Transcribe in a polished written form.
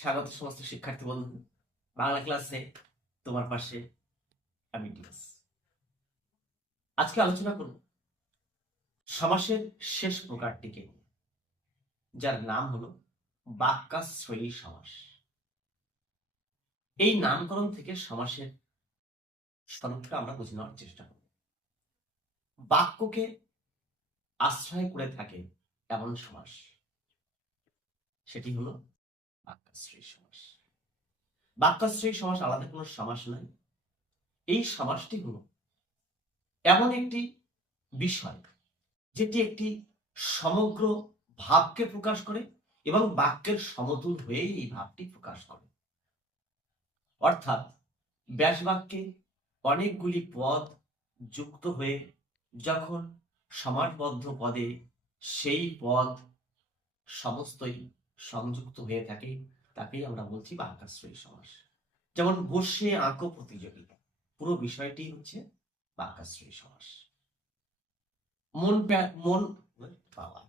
স্বাগত সমস্ত শিক্ষার্থী বন্ধু। বাংলা ক্লাসে তোমার পাশে আমি ডিএস। আজকে আলোচনা করব সমাসের শেষ প্রকারটিকে নিয়ে, যার নাম হলো বাক্যাশ্রয়ী সমাস। এই নামকরণ থেকে সমাসের স্বরূপটা আমরা বুঝে নেওয়ার চেষ্টা করব। বাক্যকে আশ্রয় করে থাকে এমন সমাস, সেটি হলো বাক্যাশ্রয়ী সমাস। বাক্যাশ্রয়ী সমাস আলাদা কোনো সমাস নয়। এই সমাসটি হলো এমন একটি বিষয় যেটি একটি সমগ্র ভাবকে প্রকাশ করে এবং বাক্যের সমতুল হয়েই এই ভাবটি প্রকাশ করে। অর্থাৎ ব্যাস বাক্যে অনেকগুলি পদ যুক্ত হয়ে যখন সমাসবদ্ধ পদে সেই পদ সমস্তই সংযুক্ত হয়ে থাকে, তাকেই আমরা বলছি বাক্যাশ্রয়ী সমাস। যেমন বসে আঁকো প্রতিযোগিতা, পুরো বিষয়টি হচ্ছে বাক্যাশ্রয়ী সমাস। মন বাবা